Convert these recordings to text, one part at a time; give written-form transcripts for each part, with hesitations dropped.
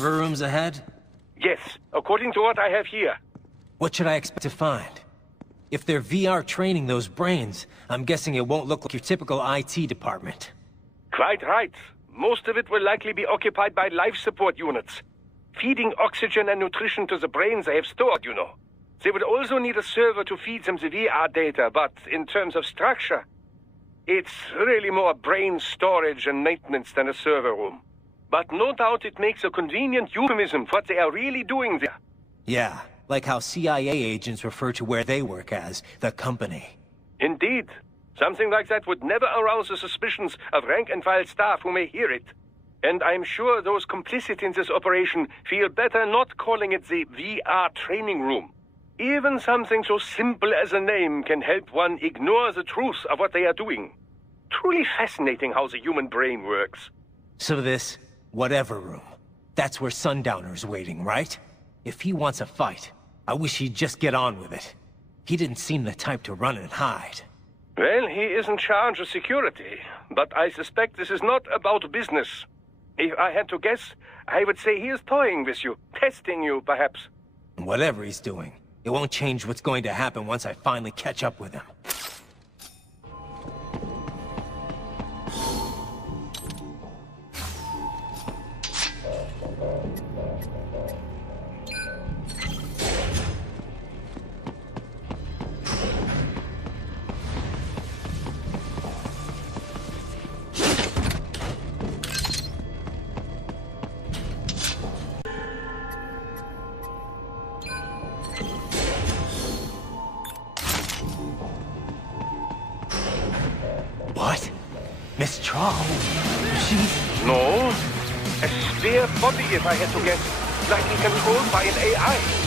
server rooms ahead? Yes, according to what I have here. What should I expect to find? If they're VR training those brains, I'm guessing it won't look like your typical IT department. Quite right. Most of it will likely be occupied by life support units. Feeding oxygen and nutrition to the brains they have stored, you know. They would also need a server to feed them the VR data, but in terms of structure, it's really more brain storage and maintenance than a server room. But no doubt it makes a convenient euphemism for what they are really doing there. Yeah, like how CIA agents refer to where they work as the company. Indeed. Something like that would never arouse the suspicions of rank-and-file staff who may hear it. And I'm sure those complicit in this operation feel better not calling it the VR training room. Even something so simple as a name can help one ignore the truth of what they are doing. Truly fascinating how the human brain works. So this whatever room, that's where Sundowner's waiting, right? If he wants a fight, I wish he'd just get on with it. He didn't seem the type to run and hide. Well, he is in charge of security, but I suspect this is not about business. If I had to guess, I would say he is toying with you, testing you, perhaps. Whatever he's doing, it won't change what's going to happen once I finally catch up with him. What? Miss Charles? She's... No. A spare body, if I had to guess. Likely controlled by an AI.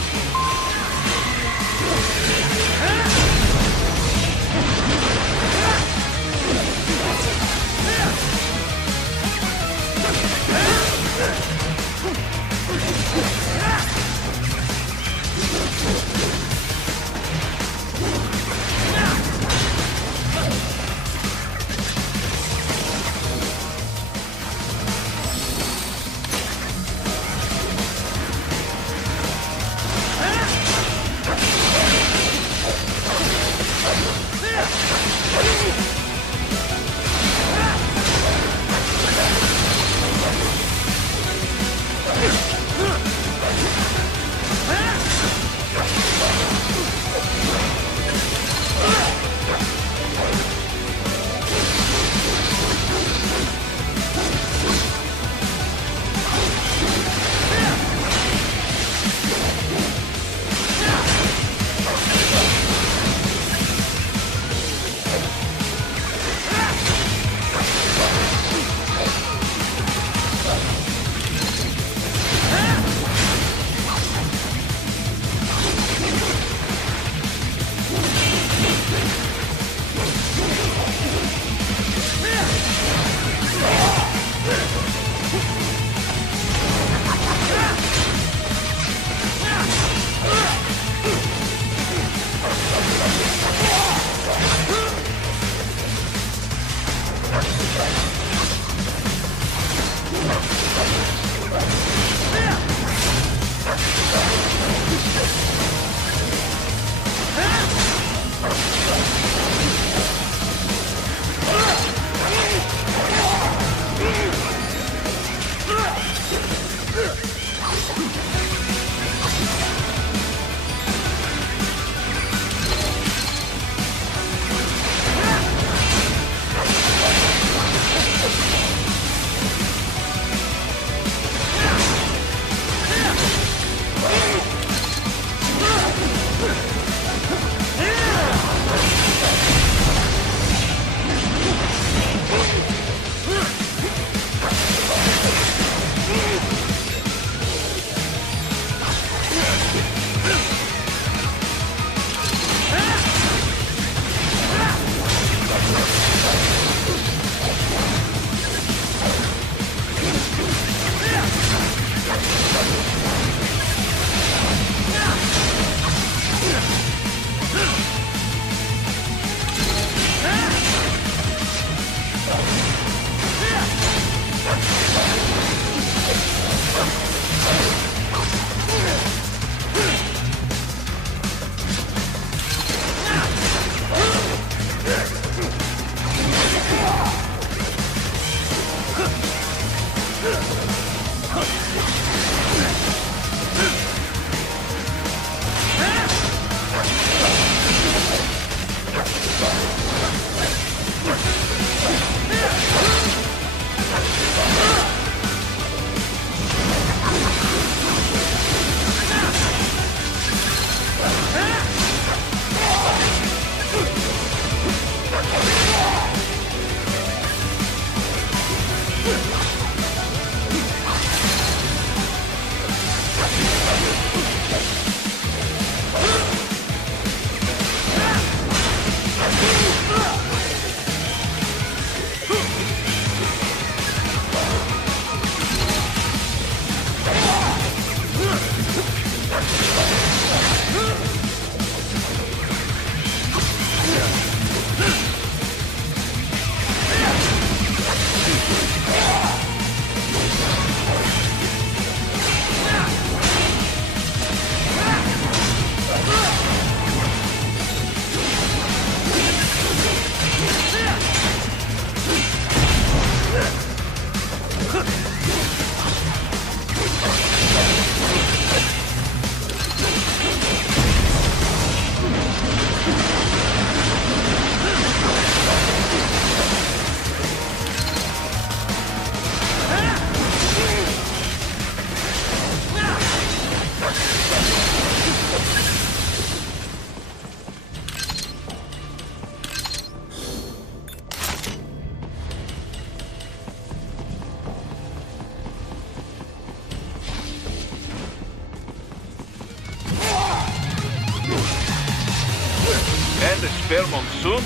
fair monsoon?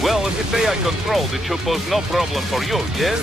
Well, if it's AI controlled, it should pose no problem for you, yes?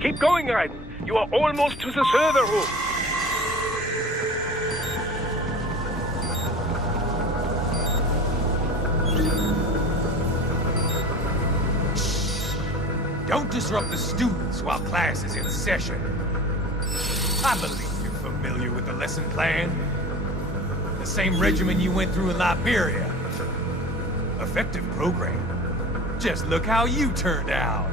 Keep going, Raiden. You are almost to the server room. Don't disrupt the students while class is in session. I believe you're familiar with the lesson plan. The same regimen you went through in Liberia. Effective program. Just look how you turned out.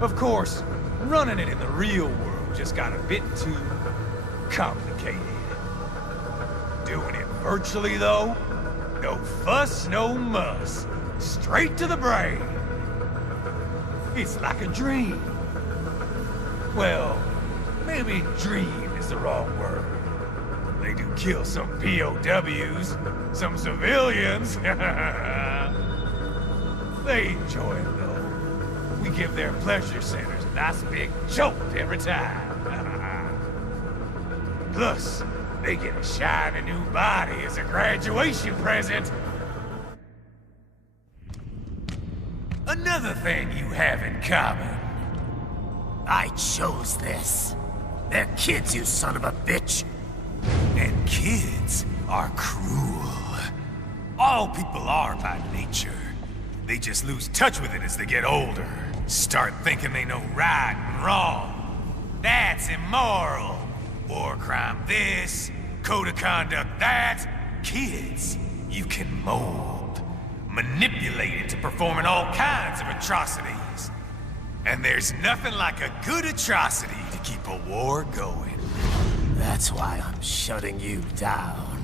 Of course, running it in the real world just got a bit too complicated. Doing it virtually, though, no fuss, no muss. Straight to the brain. It's like a dream. Well, maybe dream is the wrong word. They do kill some POWs, some civilians. They enjoy it, though. We give their pleasure centers a nice big jolt every time. Plus, they get a shiny new body as a graduation present. Another thing you have in common. I chose this. They're kids, you son of a bitch. And kids are cruel. All people are by nature. They just lose touch with it as they get older. Start thinking they know right and wrong. That's immoral. War crime this, code of conduct that. Kids, you can mold. Manipulate into performing all kinds of atrocities. And there's nothing like a good atrocity to keep a war going. That's why I'm shutting you down.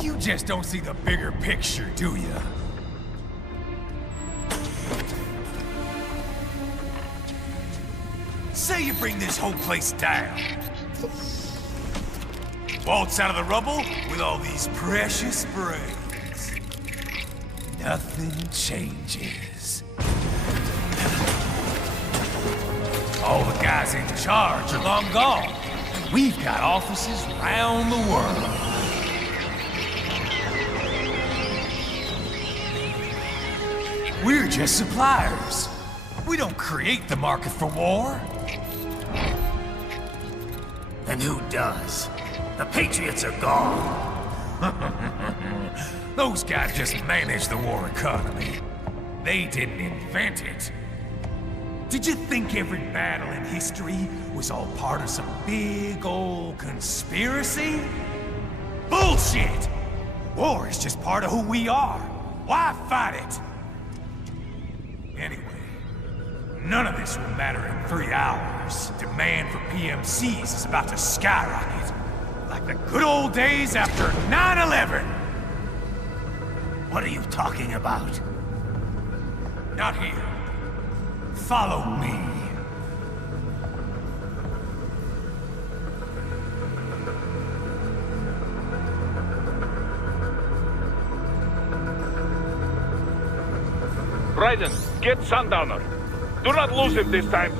You just don't see the bigger picture, do you? Say you bring this whole place down. Waltz out of the rubble with all these precious brains. Nothing changes. All the guys in charge are long gone. We've got offices around the world. We're just suppliers. We don't create the market for war. And who does? The Patriots are gone. Those guys just manage the war economy. They didn't invent it. Did you think every battle in history was all part of some big old conspiracy? Bullshit! War is just part of who we are. Why fight it? Anyway, none of this will matter in 3 hours. Demand for PMCs is about to skyrocket. Like the good old days after 9/11. What are you talking about? Not here. Follow me. Raiden, get Sundowner. Do not lose him this time.